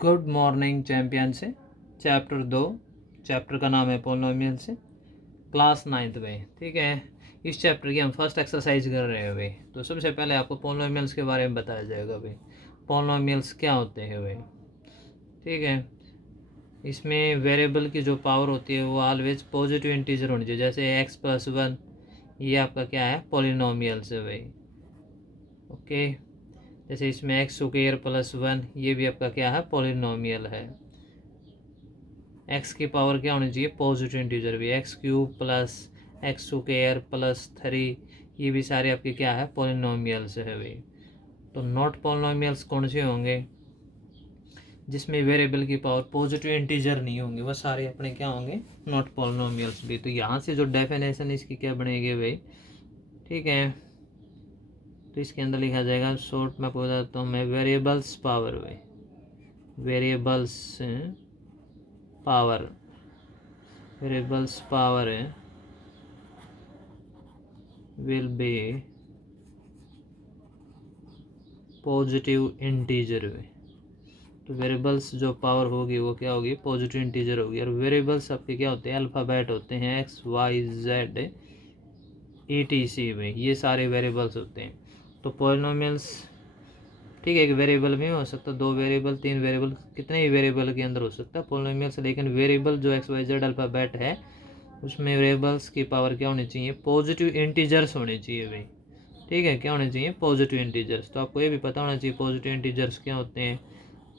Good morning champion से chapter 2। Chapter का नाम है पोलिनोमियल से, क्लास 9th में। ठीक है, इस चैप्टर की हम फर्स्ट एक्सरसाइज कर रहे हैं भाई। तो सबसे पहले आपको पोलिनोमियल्स के बारे में बताया जाएगा भाई, पोलिनोमियल्स क्या होते हैं भाई। ठीक है, इसमें वेरिएबल की जो पावर होती है वो ऑलवेज पॉजिटिव इंटीजर होनी चाहिए। जैसे x+1 ये आपका क्या है, पोलिनोमियल्स है भाई। ओके, जैसे इसमें x² + 1 ये भी आपका क्या है, पोलिनोमियल है। x की पावर क्या होनी चाहिए, पॉजिटिव इंटीजर भी। x³ + x² + 3 ये भी सारे आपके क्या है, पोलिनोमियल्स है भाई। तो नॉट पोलिनोमियल्स कौन से होंगे, जिसमें वेरिएबल की पावर पॉजिटिव इंटीजर नहीं होंगे, वो सारे अपने क्या होंगे, नॉट पोलिनोमियल्स भी। तो यहाँ से जो डेफिनेशन इसकी क्या बनेगी भाई। ठीक है, तो इसके अंदर लिखा जाएगा, शॉर्ट में आपको बताता हूँ मैं, वेरिएबल्स पावर भाई, variables power, variables power will be positive integer में। तो वेरिएबल्स जो पावर होगी वो क्या होगी, पॉजिटिव इंटीजर होगी। और वेरिएबल्स आपके क्या होते हैं, अल्फ़ाबेट होते हैं, x, y, z, etc में, ये सारे वेरिएबल्स होते हैं। तो पॉलिनोमियल्स ठीक है, एक वेरिएबल में हो सकता है, 2 वेरिएबल, 3 वेरिएबल, कितने ही वेरिएबल के अंदर हो सकता है पॉलिनोमियल्स। लेकिन वेरिएबल जो x, y, z अल्फ़ाबेट है उसमें वेरिएबल्स की पावर क्या होनी चाहिए, पॉजिटिव इंटीजर्स होनी चाहिए भाई। ठीक है, क्या होने चाहिए, पॉजिटिव इंटीजर्स। तो आपको ये भी पता होना चाहिए पॉजिटिव इंटीजर्स क्या होते हैं।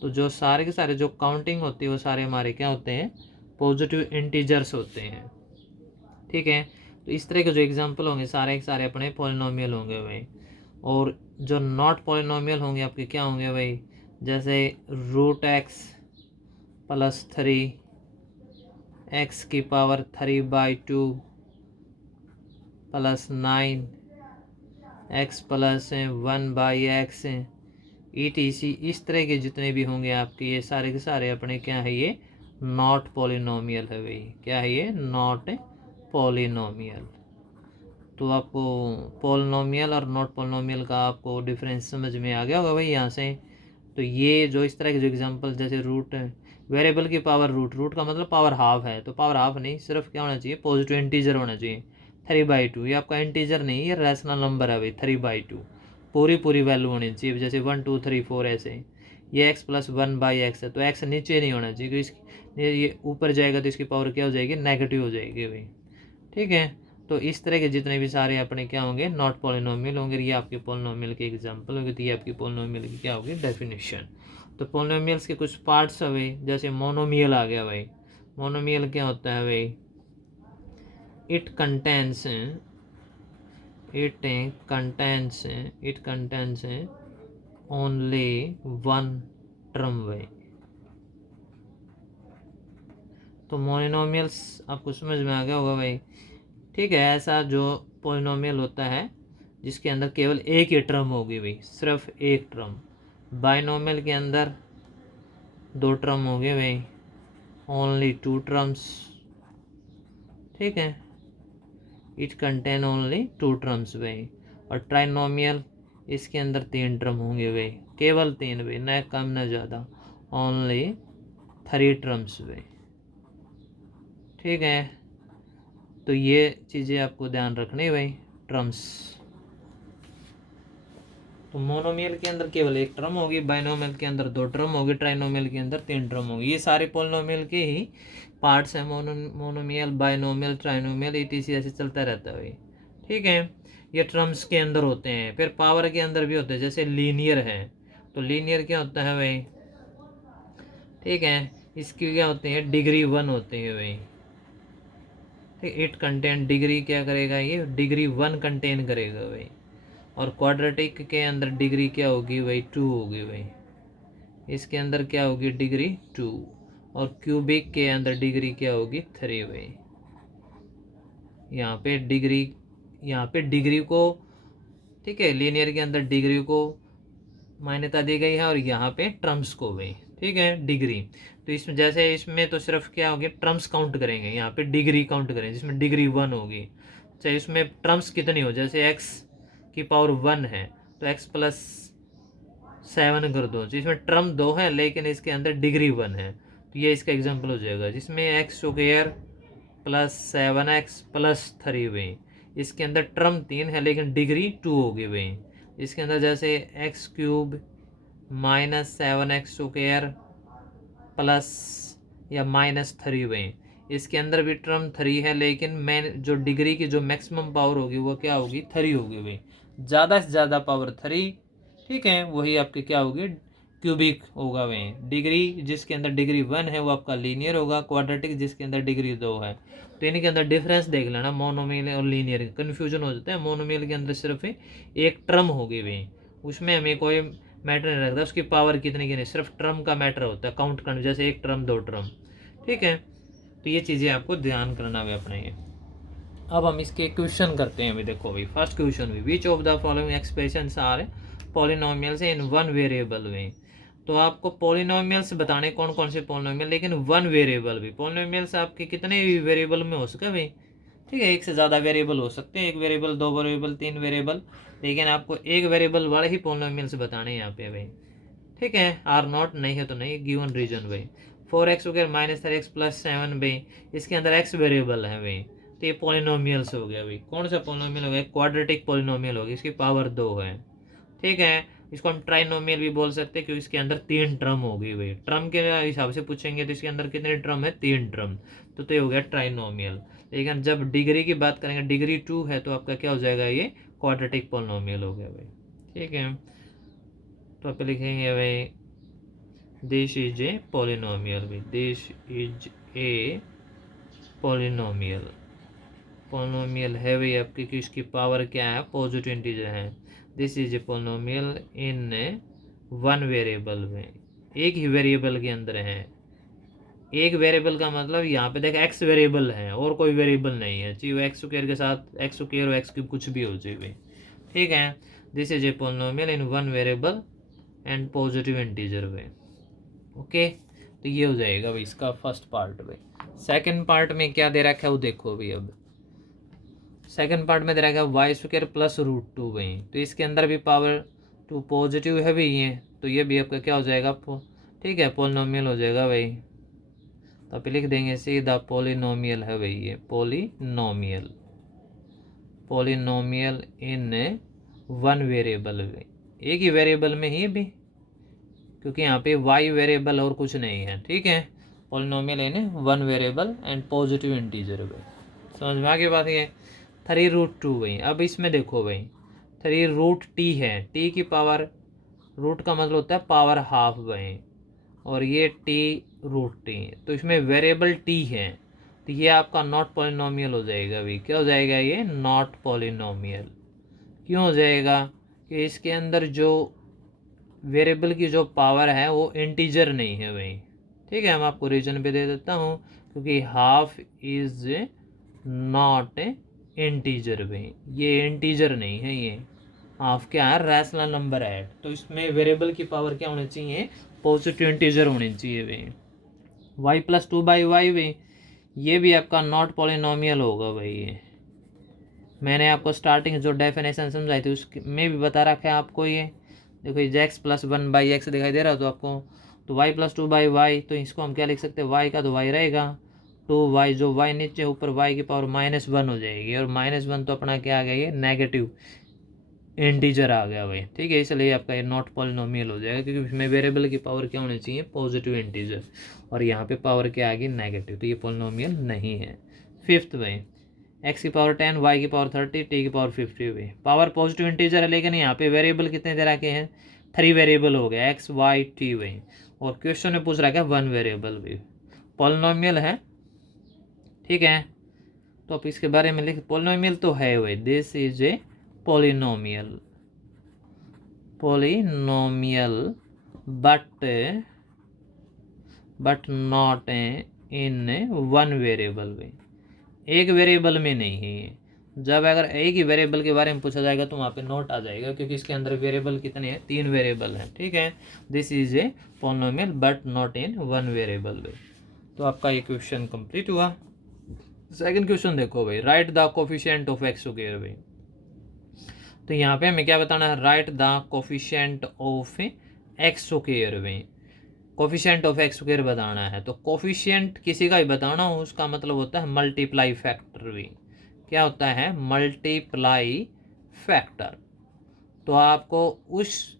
तो जो सारे के सारे जो काउंटिंग होती है वो सारे हमारे क्या होते हैं, पॉजिटिव इंटीजर्स होते हैं। ठीक है, तो इस तरह के जो एग्जांपल होंगे सारे के सारे अपने पॉलिनोमियल होंगे भाई। और जो नॉट पॉलिनोमियल होंगे आपके क्या होंगे भाई, जैसे √x + 3, x⁴ + 9, x + 1/x etc। इस तरह के जितने भी होंगे आपके, ये सारे के सारे अपने क्या है, ये नॉट पॉलिनोमियल है भाई। क्या है ये, नॉट पॉलिनोमियल। तो आपको पॉलिनोमियल और नॉट पॉलिनोमियल का आपको डिफरेंस समझ में आ गया होगा भाई यहाँ से। तो ये जो इस तरह के जो एग्जांपल, जैसे रूट वेरिएबल की पावर रूट का मतलब पावर हाफ है, तो पावर हाफ नहीं, सिर्फ क्या होना चाहिए, पॉजिटिव इंटीजर होना चाहिए। 3/2 ये आपका इंटीजर नहीं, ये रैशनल नंबर है भाई। 3/2 पूरी वैल्यू होनी चाहिए, जैसे 1 2 3 4 ऐसे। ये x + 1/x है, तो x नीचे नहीं होना चाहिए, क्योंकि ये ऊपर जाएगा तो इसकी पावर क्या हो जाएगी, नेगेटिव हो जाएगी भाई। ठीक है, तो इस तरह के जितने भी सारे अपने क्या होंगे, नॉट पॉलिनोमियल होंगे। ये आपके पॉलिनोमियल के एग्जांपल होंगे। तो ये आपकी पॉलिनोमियल की क्या होगी, डेफिनेशन। तो पॉलिनोमियल्स के कुछ पार्ट्स है भाई, जैसे मोनोमियल आ गया भाई। मोनोमियल क्या होता है भाई, it contains only one term भाई। तो मोनोमियल्स आपको समझ में आ गया होगा भाई। ठीक है, ऐसा जो पॉलिनोमियल होता है जिसके अंदर केवल एक ही टर्म होगी भाई, सिर्फ एक टर्म। बाइनोमियल के अंदर 2 टर्म होंगे भाई, ओनली 2 टर्म्स। ठीक है, इट कंटेन ओनली 2 टर्म्स भाई। और ट्राइनोमियल, इसके अंदर 3 टर्म होंगे भाई, केवल 3 भाई, न कम न ज़्यादा, ओनली 3 टर्म्स भाई। ठीक है, तो ये चीज़ें आपको ध्यान रखनी भाई, टर्म्स। तो मोनोमियल के अंदर केवल एक टर्म होगी, बाइनोमियल के अंदर 2 टर्म होगी, ट्राइनोमियल के अंदर 3 टर्म होगी। ये सारे पॉलिनोमियल के ही पार्ट्स हैं, मोनोमियल, बाइनोमियल, ट्राइनोमियल etc ऐसे चलता रहता है भाई। ठीक है, ये टर्म्स के अंदर होते हैं। फिर पावर के अंदर भी होते हैं, जैसे लीनियर है। तो लीनियर क्या होता है भाई, ठीक है, इसकी क्या होते हैं, डिग्री 1 होते हैं भाई। ठीक, इट कंटेन, डिग्री क्या करेगा, ये डिग्री 1 कंटेन करेगा भाई। और क्वाड्रेटिक के अंदर डिग्री क्या होगी भाई, 2 होगी भाई। इसके अंदर क्या होगी, डिग्री 2। और क्यूबिक के अंदर डिग्री क्या होगी, 3 भाई। यहाँ पे डिग्री को, ठीक है, लीनियर के अंदर डिग्री को मान्यता दी गई है, और यहाँ पे टर्म्स को भाई। ठीक है, डिग्री। तो इसमें जैसे इसमें तो सिर्फ क्या होगी, टर्म्स काउंट करेंगे, यहाँ पे डिग्री काउंट करेंगे, जिसमें डिग्री 1 होगी। चाहे इसमें टर्म्स कितनी हो, जैसे x⁴ 1 है तो x + 7 कर दो, जिसमें टर्म 2 है लेकिन इसके अंदर डिग्री 1 है, तो ये इसका एग्जाम्पल हो जाएगा। जिसमें x square plus 7x plus 3 भाई, इसके अंदर टर्म 3 है लेकिन डिग्री 2 होगी भाई। इसके अंदर जैसे x cube minus 7x square plus या -3 भाई, इसके अंदर भी टर्म 3 है लेकिन मेन जो डिग्री की जो मैक्सिमम पावर होगी वो क्या होगी, 3 होगी भाई। ज़्यादा से ज़्यादा पावर 3, ठीक है, वही आपकी क्या होगी, क्यूबिक होगा भाई। डिग्री जिसके अंदर डिग्री 1 है वो आपका लीनियर होगा, क्वाड्रेटिक जिसके अंदर डिग्री 2 है। तो इनके अंदर डिफरेंस देख लेना, मोनोमियल और लीनियर, कन्फ्यूजन हो जाता है। मोनोमियल के अंदर सिर्फ एक टर्म होगी भाई, उसमें हमें कोई मैटर नहीं रखता उसकी पावर कितनी की नहीं, सिर्फ टर्म का मैटर होता है, काउंट करना, जैसे एक टर्म 2 टर्म, ठीक है। तो ये चीज़ें आपको ध्यान करना है अपने ये। अब हम इसके क्वेश्चन करते हैं अभी। देखो भाई फर्स्ट क्वेश्चन भी, which of the following expressions are polynomials in one variable वे। तो आपको पॉलिनोमियल्स बताने कौन कौन से पॉलिनोमियल, लेकिन वन वेरिएबल भी। पॉलिनोमियल्स आपके कितने भी वेरिएबल में हो सके भाई, ठीक है, एक से ज़्यादा वेरिएबल हो सकते हैं, एक वेरिएबल, 2 वेरिएबल, 3 वेरिएबल, लेकिन आपको एक वेरिएबल वाले ही पॉलिनोमियल्स बताने हैं यहाँ पे भाई, ठीक है। आर नॉट नहीं है तो नहीं, गिवन रीजन भाई। 4x वगैरह -3x प्लस 7 भाई, इसके अंदर x वेरिएबल है भाई, तो ये पॉलिनोमियल्स हो गया भाई। कौन सा पॉलिनोमियल हो गया, क्वाड्रेटिक पॉलिनोमियल हो गया, इसकी पावर 2 है, ठीक है। इसको हम ट्राइनोमियल भी बोल सकते हैं क्योंकि इसके अंदर 3 टर्म हो गई भाई। टर्म के हिसाब से पूछेंगे तो इसके अंदर कितने टर्म है, 3 टर्म, तो ये हो गया ट्राइनोमियल। लेकिन जब डिग्री की बात करेंगे, डिग्री 2 है तो आपका क्या हो जाएगा, ये क्वाड्रेटिक पॉलिनोमियल हो गया भाई, ठीक है। तो आप लिखेंगे भाई दिस इज ए पॉलिनोमियल भाई, this is a polynomial. Polynomial है भाई आपकी कि इसकी पावर क्या है, पॉजिटिव इंटीजर है। This is a polynomial in one variable में, एक ही वेरिएबल के अंदर है। एक वेरिएबल का मतलब यहाँ पे देख एक्स वेरिएबल है और कोई वेरिएबल नहीं है, चाहे वो एक्स स्क्वायर के साथ एक्स स्क्वायर और एक्स क्यूब कुछ भी हो जाए भाई, ठीक है। This is a polynomial in one variable and positive integer way, okay. तो ये हो जाएगा भाई इसका फर्स्ट पार्ट भाई। सेकंड पार्ट में क्या दे रखा है वो देखो भाई। अब सेकंड पार्ट में दे रखा है वाई स्क्वायर प्लस √2 भाई, तो इसके अंदर भी पावर 2 पॉजिटिव है भाई ये, तो ये भी आपका क्या हो जाएगा, ठीक है, पॉलिनोमियल हो जाएगा भाई। तो आप लिख देंगे सीधा पॉलिनोमियल है भाई ये, पॉलिनोमियल, पॉलिनोमियल इन वन वेरिएबल भाई, एक ही वेरिएबल में ही भी, क्योंकि यहाँ पे वाई वेरिएबल और कुछ नहीं है, ठीक है। Polynomial in one variable and positive integer भाई, समझ में आ गई बात ये। 3√2 भाई, अब इसमें देखो भाई 3√t है, टी की पावर, रूट का मतलब होता है पावर हाफ भाई, और ये t√t, तो इसमें वेरिएबल t है, तो ये आपका नॉट पॉलिनोमियल हो जाएगा भाई। क्या हो जाएगा ये, नॉट पॉलिनोमियल। क्यों हो जाएगा, कि इसके अंदर जो वेरिएबल की जो पावर है वो इंटीजर नहीं है भाई, ठीक है। हम आपको रीजन पे दे देता हूँ, क्योंकि हाफ इज नॉट इंटीजर भाई, ये इंटीजर नहीं है, ये हाफ क्या है, रैशनल नंबर है, तो इसमें वेरिएबल की पावर क्या होनी चाहिए, पॉजिटिव इंटीजर होनी चाहिए भाई। वाई प्लस 2/y भाई, ये भी आपका नॉट पॉलिनोमियल होगा भाई। ये मैंने आपको स्टार्टिंग जो डेफिनेशन समझाई थी उसमें भी बता रखा है आपको। ये देखो ये x प्लस 1/x दिखाई दे रहा है तो आपको, तो y प्लस 2/y, तो इसको हम क्या लिख सकते हैं, y का तो y रहेगा, 2y, जो y नीचे ऊपर y की पावर -1 हो जाएगी, और -1 तो अपना क्या आ गया, ये नेगेटिव इंटीजर आ गया भाई, ठीक है। इसलिए आपका ये नॉट पॉलिनोमियल हो जाएगा, क्योंकि इसमें वेरिएबल की पावर क्या होनी चाहिए, पॉजिटिव इंटीजर, और यहाँ पे पावर क्या आ गई, नेगेटिव, तो ये पॉलिनोमियल नहीं है। फिफ्थ भाई, x की पावर 10, y की पावर 30, t की पावर 50 भाई, पावर पॉजिटिव इंटीजर है, लेकिन यहाँ पे वेरिएबल कितने दे रखे हैं, 3 वेरिएबल हो गया, x y t भाई, और क्वेश्चन में पूछ रखा है 1 वेरिएबल भाई, पॉलिनोमियल है, ठीक है। तो आप इसके बारे में लिख, पॉलिनोमियल तो है भाई, this is a polynomial, polynomial but not in one variable भाई, एक वेरिएबल में नहीं है ये। जब अगर एक ही वेरिएबल के बारे में पूछा जाएगा तो वहाँ पे नोट आ जाएगा, क्योंकि इसके अंदर वेरिएबल कितने हैं, 3 वेरिएबल हैं, ठीक है। This is a polynomial but not in one variable भाई। तो आपका ये क्वेश्चन कंप्लीट हुआ। सेकंड क्वेश्चन देखो भाई, right the coefficient of x square भाई। तो यहाँ पे हमें क्या बताना है, right the coefficient of x square भाई, कोफिशिएंट ऑफ एक्स स्क्वायर बताना है। तो कोफिशिएंट किसी का भी बताना हो उसका मतलब होता है मल्टीप्लाई फैक्टर भी। क्या होता है? Multiply factor. तो आपको उस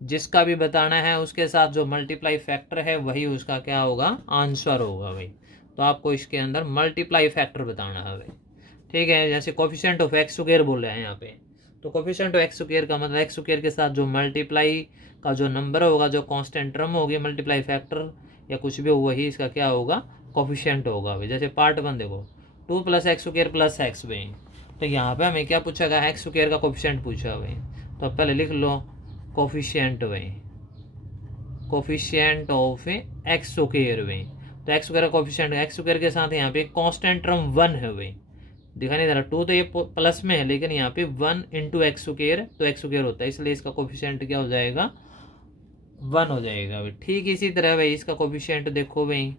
जिसका भी बताना है उसके साथ जो मल्टीप्लाई फैक्टर है वही उसका क्या होगा? आंसर होगा भाई। तो आपको इसके अंदर मल्टीप्लाई फैक्टर बताना है भाई। ठीक है, जैसे कोफिशिएंट ऑफ एक्स स्क्वायर बोल रहे हैं यहाँ पे, तो कोफिशिएंट ऑफ एक्स स्क्वायर का मतलब एक्स स्क्वायर के साथ जो मल्टीप्लाई का जो नंबर होगा, जो कांस्टेंट टर्म होगी, मल्टीप्लाई फैक्टर या कुछ भी हो, वही इसका क्या होगा? कोफिशिएंट होगा भाई। जैसे पार्ट 1 देखो, 2 + एक्स स्क्वायर + एक्स भाई। तो यहाँ पे हमें क्या पूछा गया? एक्स स्क्वायर का कोफिशिएंट पूछा भाई। तो अब पहले लिख लो कोफिशिएंट भाई, कोफिशिएंट ऑफ एक्स स्क्वायर भाई। तो एक्स स्क्वायर का कोफिशिएंट, एक्स स्क्वायर के साथ यहाँ पे कांस्टेंट टर्म 1 है भाई। दिखाई नहीं दे रहा, 2 तो ये प्लस में है, लेकिन यहाँ पे 1 × एक्स स्क्वायर, तो एक्स स्क्वायर होता है, इसलिए इसका कोफिशिएंट क्या हो जाएगा? 1 हो जाएगा भाई। ठीक इसी तरह भाई इसका कोफिशिएंट देखो भाई,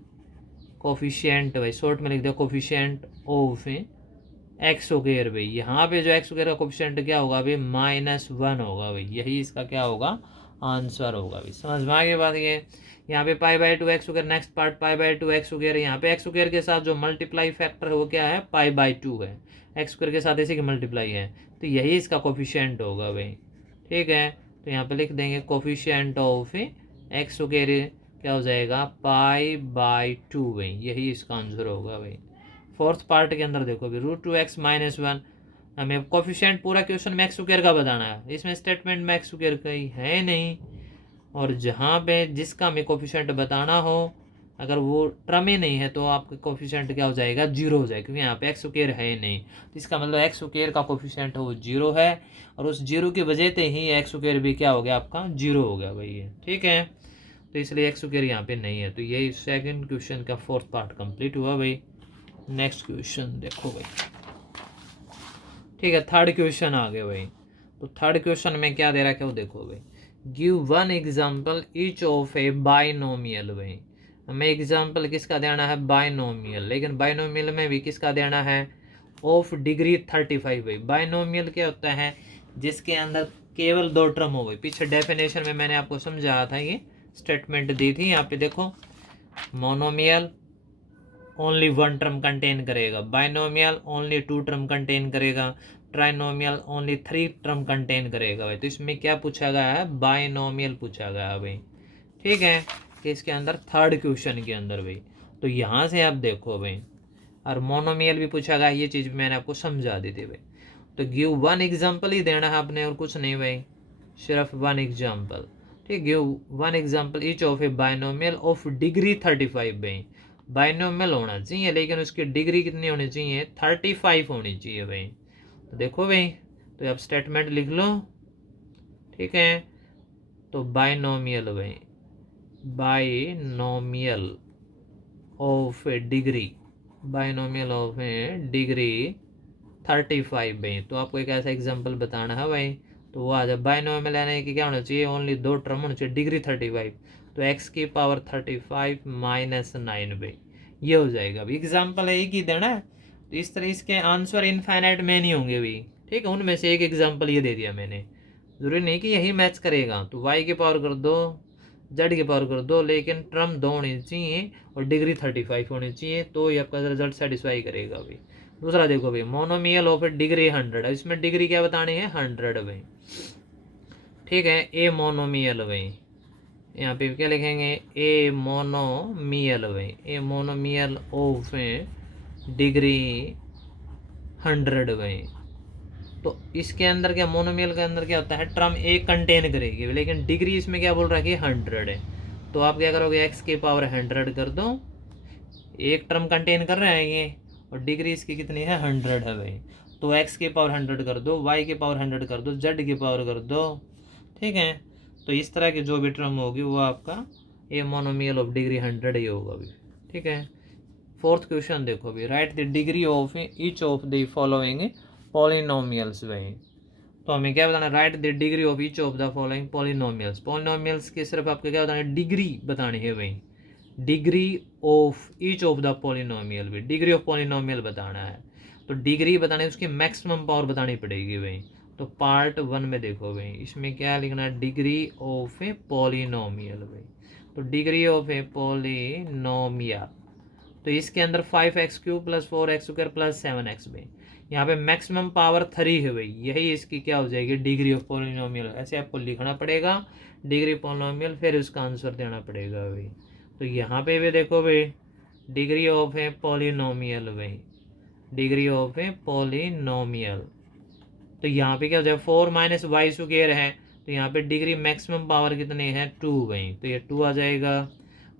कोफिशिएंट भाई शॉर्ट में लिख दो कोफिशिएंट ऑफ एक्स स्क्वायर भाई। यहाँ पे जो एक्स स्क्वायर का कोफिशिएंट क्या होगा भाई? -1 होगा भाई। यही इसका क्या होगा? आंसर होगा भाई। समझ में आ गई बात? ये यहाँ पे π/2 x square, next part π/2 x square. यहाँ पे एक्स स्क्वायर के साथ जो मल्टीप्लाई फैक्टर है वो क्या है? π/2 है। एक्स स्क्वायर के साथ इसी की मल्टीप्लाई है, तो यही इसका कोफिशिएंट होगा भाई। ठीक है, तो यहाँ पे लिख देंगे कोफिशिएंट ऑफ एक्स स्क्वायर क्या हो जाएगा? π/2 भाई। यही इसका आंसर होगा भाई। फोर्थ पार्ट के अंदर देखो भी √2x - 1, हमें कोफिशिएंट पूरा क्वेश्चन में एक्स स्क्वायर का बताना है, इसमें स्टेटमेंट में एक्स स्क्वायर का ही है नहीं। और जहाँ पे जिसका हमें कोफिशिएंट बताना हो, अगर वो टर्म ही नहीं है तो आपका कोफिशिएंट क्या हो जाएगा? 0 हो जाएगा, क्योंकि यहाँ पे एक्स स्क्वायर है ही नहीं। तो इसका मतलब एक्स स्क्वायर का कोफिशिएंट है वो 0 है, और उस 0 की वजह से ही एक्स स्क्वायर भी क्या हो गया? आपका 0 हो गया भाई ये। ठीक है, तो इसलिए एक्स स्क्वायर यहाँ पे नहीं है। तो यही सेकंड क्वेश्चन का फोर्थ पार्ट कंप्लीट हुआ भाई। नेक्स्ट क्वेश्चन देखो भाई। ठीक है, थर्ड क्वेश्चन आ गया भाई। तो थर्ड क्वेश्चन में क्या दे रहा है, क्या देखो भाई। Give 1 example each of A binomial भाई। हमें एग्जाम्पल किसका देना है? बाइनोमियल। लेकिन बाइनोमियल में भी किसका देना है? ऑफ डिग्री 35 भाई। बाइनोमियल क्या होता है? जिसके अंदर केवल 2 टर्म हो भाई। पीछे डेफिनेशन में मैंने आपको समझाया था, ये स्टेटमेंट दी थी। यहाँ पे देखो, मोनोमियल ओनली 1 टर्म कंटेन करेगा, बाइनोमियल ओनली 2 टर्म कंटेन करेगा, ट्राइनोमियल ओनली 3 टर्म कंटेन करेगा भाई। तो इसमें क्या पूछा गया है? बाइनोमियल पूछा गया है भाई। ठीक है, कि इसके अंदर थर्ड क्वेश्चन के अंदर भाई। तो यहाँ से आप देखो भाई, और मोनोमियल भी पूछा गया, ये चीज़ मैंने आपको समझा दी थी भाई। तो गिव 1 एग्जाम्पल ही देना है आपने, और कुछ नहीं भाई, सिर्फ 1 एग्जाम्पल। ठीक, give 1 example each of A binomial of degree 35 भाई। बाइनोमियल होना चाहिए, लेकिन उसकी डिग्री कितनी होनी चाहिए? 35 होनी चाहिए भाई। तो देखो भाई, तो आप स्टेटमेंट लिख लो। ठीक है, तो बाइनोमियल भाई, binomial of A degree, binomial of A degree 35 भाई। तो आपको एक ऐसा एग्जांपल बताना है भाई, तो वो आ जाए। बाइनोमियल यानी कि क्या होना चाहिए? ओनली 2 टर्म होना चाहिए, डिग्री 35। तो x की पावर 35 - 9 भाई, ये हो जाएगा भाई। एग्जाम्पल है एक ही देना है, तो इस तरह इसके आंसर इनफाइनाइट में नहीं होंगे भाई। ठीक है, उनमें से एक एग्जाम्पल ये दे दिया मैंने, ज़रूरी नहीं कि यही मैच करेगा। तो y की पावर कर दो, z की पावर कर दो, लेकिन टर्म 2 होनी चाहिए और डिग्री 35 होनी चाहिए, तो ये आपका रिजल्ट सेटिस्फाई करेगा भाई। दूसरा देखो भाई, मोनोमियल ऑफ डिग्री 100 है, इसमें डिग्री क्या बतानी है? 100 भाई। ठीक है, ए मोनोमियल भाई, यहाँ पे क्या लिखेंगे? ए मोनोमियल भाई, ए मोनोमियल ऑफ डिग्री 100 भाई। तो इसके अंदर क्या, मोनोमियल के अंदर क्या होता है? टर्म एक कंटेन करेगी, लेकिन डिग्री इसमें क्या बोल रहा है कि 100 है। तो आप क्या करोगे? x की पावर 100 कर दो, एक टर्म कंटेन कर रहे हैं ये, और डिग्री इसकी कितनी है? 100 है भाई। तो x की पावर 100 कर दो, y की पावर 100 कर दो, z की पावर कर दो। ठीक है, तो इस तरह की जो भी टर्म होगी वो आपका ए मोनोमियल ऑफ डिग्री 100 ही होगा भी। ठीक है, फोर्थ क्वेश्चन देखो भी, right the degree of each of the following polynomials भाई। तो हमें क्या बताना है? Right the degree of each of the following polynomials. Polynomials की सिर्फ आपको क्या बताना है? डिग्री बतानी है भाई, degree of each of the polynomial भी, डिग्री ऑफ पॉलिनोमियल बताना है। तो डिग्री बताने उसकी मैक्सिमम पावर बतानी पड़ेगी भाई। तो पार्ट 1 में देखो भाई, इसमें क्या लिखना है, डिग्री ऑफ ए पॉलिनोमियल भाई। तो डिग्री ऑफ ए पॉलिनोमियल, तो इसके अंदर 5x³ plus 4x² plus 7x भाई। यहाँ पे मैक्सिमम पावर 3 है भाई, यही इसकी क्या हो जाएगी, डिग्री ऑफ पॉलिनोमियल। ऐसे आपको लिखना पड़ेगा डिग्री पॉलिनोमियल, फिर उसका आंसर देना पड़ेगा भाई। तो यहाँ पे भी देखो भाई, डिग्री ऑफ ए पॉलिनोमियल भाई, डिग्री ऑफ ए पॉलिनोमियल। तो यहाँ पे क्या हो जाएगा, 4 माइनस वाई स्क्वायर है, तो यहाँ पे डिग्री मैक्सिमम पावर कितनी है, 2 भाई, तो ये 2 आ जाएगा।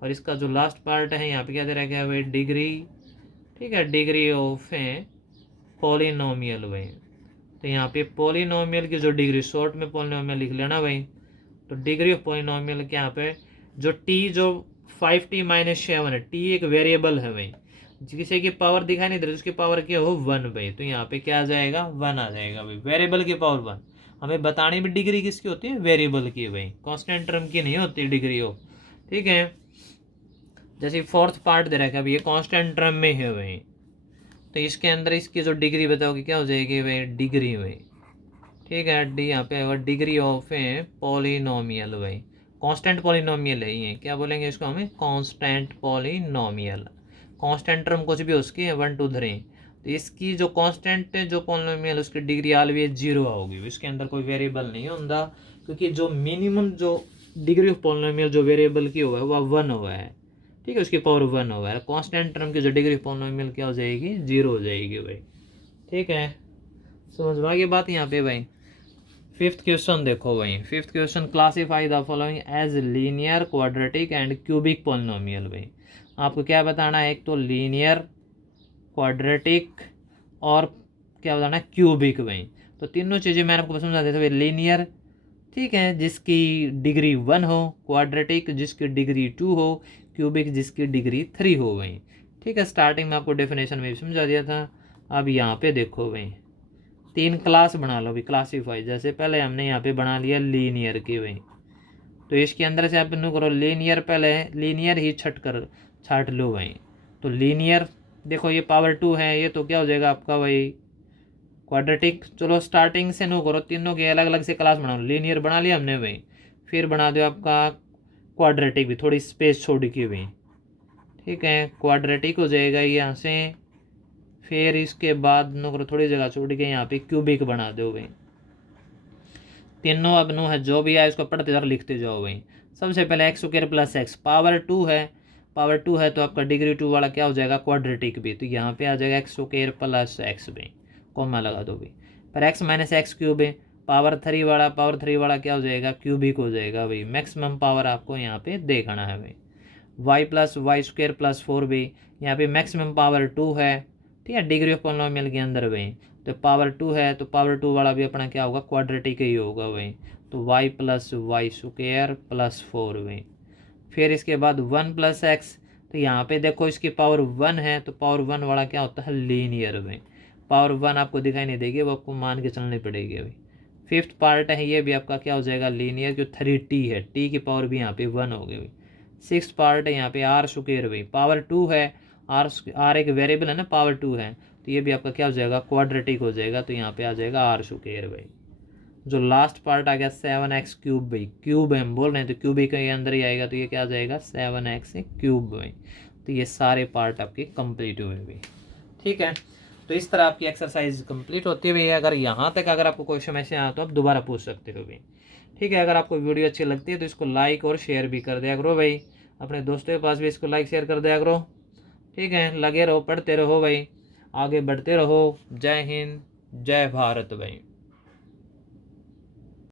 और इसका जो लास्ट पार्ट है यहाँ पे क्या दे रखा है भाई, डिग्री, ठीक है, डिग्री ऑफ ए पॉलिनोमियल भाई। तो यहाँ पे पॉलिनोमियल की जो डिग्री, शॉर्ट में पॉलिनोमियल लिख लेना भाई। तो डिग्री ऑफ पॉलिनोमियल के यहाँ पे जो टी, जो 5t माइनस 7 है, टी एक वेरिएबल है भाई, जिसे की पावर दिखाई नहीं दे रही, उसकी पावर क्या हो, 1 भाई। तो यहाँ पे क्या आ जाएगा, 1 आ जाएगा भाई, वेरिएबल की पावर 1। हमें बतानी भी डिग्री किसकी होती है, वेरिएबल की भाई, कांस्टेंट टर्म की नहीं होती डिग्री ऑफ, ठीक है। जैसे फोर्थ पार्ट दे रखा है भाई, ये कांस्टेंट टर्म में है भाई, तो इसके अंदर इसकी जो डिग्री बताओगे क्या हो जाएगी भाई, डिग्री भाई, ठीक है। डी यहाँ पे होगा डिग्री ऑफ ए पॉलिनोमियल भाई, कांस्टेंट पॉलिनोमियल है ये, क्या बोलेंगे इसको हमें, कांस्टेंट पॉलिनोमियल। कांस्टेंट टर्म कुछ भी उसकी है 1 2 3, तो इसकी जो कांस्टेंट जो पॉलिनोमियल उसकी डिग्री ऑलवेज 0 होगी, इसके अंदर कोई वेरिएबल नहीं होता, क्योंकि जो मिनिमम जो डिग्री ऑफ पॉलिनोमियल जो वेरिएबल की हुआ है वह 1 हुआ है, ठीक है, उसकी पावर 1 हुआ है। कांस्टेंट टर्म की जो डिग्री ऑफ पॉलिनोमियल क्या हो जाएगी, 0 हो जाएगी भाई, ठीक है। समझ में आ गई बात यहाँ पे भाई। फिफ्थ क्वेश्चन देखो भाई, fifth question, classify the following as linear, quadratic and cubic polynomial भाई। आपको क्या बताना है, एक तो लीनियर, क्वाड्रेटिक और क्या बताना है, क्यूबिक भाई। तो तीनों चीज़ें मैंने आपको समझा देता हूँ, लीनियर, ठीक है, जिसकी डिग्री 1 हो, क्वाड्रेटिक जिसकी डिग्री 2 हो, क्यूबिक जिसकी डिग्री 3 हो भाई, ठीक है। स्टार्टिंग में आपको डेफिनेशन में भी समझा दिया था। अब यहाँ पे देखो भाई, 3 क्लास बना लो भाई, क्लासीफाई। जैसे पहले हमने यहाँ पे बना लिया लीनियर की भाई, तो इसके अंदर से आप नो करो लीनियर, पहले लीनियर ही छाट लो भाई। तो लीनियर देखो, ये पावर 2 है, ये तो क्या हो जाएगा आपका भाई, क्वाड्रेटिक। चलो स्टार्टिंग से नो करो, तीनों के अलग अलग से क्लास बना लो। लीनियर बना लिया हमने भाई, फिर बना दो आपका क्वाड्रेटिक भी, थोड़ी स्पेस छोड़ के भाई, ठीक है। क्वाड्रेटिक हो जाएगा यहाँ से, फिर इसके बाद नो करो थोड़ी जगह छोड़ के यहाँ पे क्यूबिक बना दो भाई। तीनों अब नो है, जो भी है इसको पढ़ते जाओ, लिखते जाओ भाई। सबसे पहले x square plus x, power 2 है, पावर 2 है तो आपका डिग्री 2 वाला क्या हो जाएगा, क्वाड्रेटिक भी। तो यहाँ पे आ जाएगा एक्स स्क्वायर प्लस एक्स भाई, कॉमा लगा दो भाई। पर एक्स माइनस एक्स क्यूब है, पावर 3 वाला, पावर 3 वाला क्या हो जाएगा, क्यूबिक हो जाएगा भाई। मैक्सिमम पावर आपको यहाँ पे देखना है भाई। Y plus Y square plus 4 भी, यहाँ पे मैक्सिमम पावर 2 है, ठीक है, डिग्री ऑफ पॉलिनोमियल के अंदर भाई। तो पावर 2 है तो पावर 2 वाला भी अपना क्या होगा, क्वाड्रेटिक ही होगा भाई। तो Y plus Y square plus 4 भाई। फिर इसके बाद 1 प्लस एक्स, तो यहाँ पे देखो इसकी पावर 1 है, तो पावर 1 वाला क्या होता है, लीनियर भाई। पावर 1 आपको दिखाई नहीं देगी, वो आपको मान के चलनी पड़ेगी भाई। फिफ्थ पार्ट है ये भी आपका क्या हो जाएगा, लीनियर, जो 3t है, टी की पावर भी यहाँ पे 1 हो गई भाई। सिक्स पार्ट है यहाँ पे आर स्क्वायर भाई, पावर 2 है, आर एक वेरिएबल है ना, पावर 2 है, तो ये भी आपका क्या हो जाएगा, क्वाड्रेटिक हो जाएगा। तो यहाँ पे आ जाएगा आर स्क्वायर भाई। जो लास्ट पार्ट आ गया 7x क्यूब भाई, क्यूब है हम बोल रहे हैं तो क्यूबिक के अंदर ही आएगा, तो ये क्या आ जाएगा, 7x क्यूब भाई। तो ये सारे पार्ट आपके कंप्लीट हुए भाई, ठीक है। तो इस तरह आपकी एक्सरसाइज कंप्लीट होती है भाई। अगर यहाँ तक अगर आपको कोई समस्या आया तो आप दोबारा पूछ सकते हो भाई, ठीक है। अगर आपको वीडियो अच्छी लगती है तो इसको लाइक और शेयर भी कर दिया करो भाई, अपने दोस्तों के पास भी इसको लाइक शेयर कर दिया करो, ठीक है। लगे रहो, पढ़ते रहो भाई, आगे बढ़ते रहो। जय हिंद, जय भारत भाई।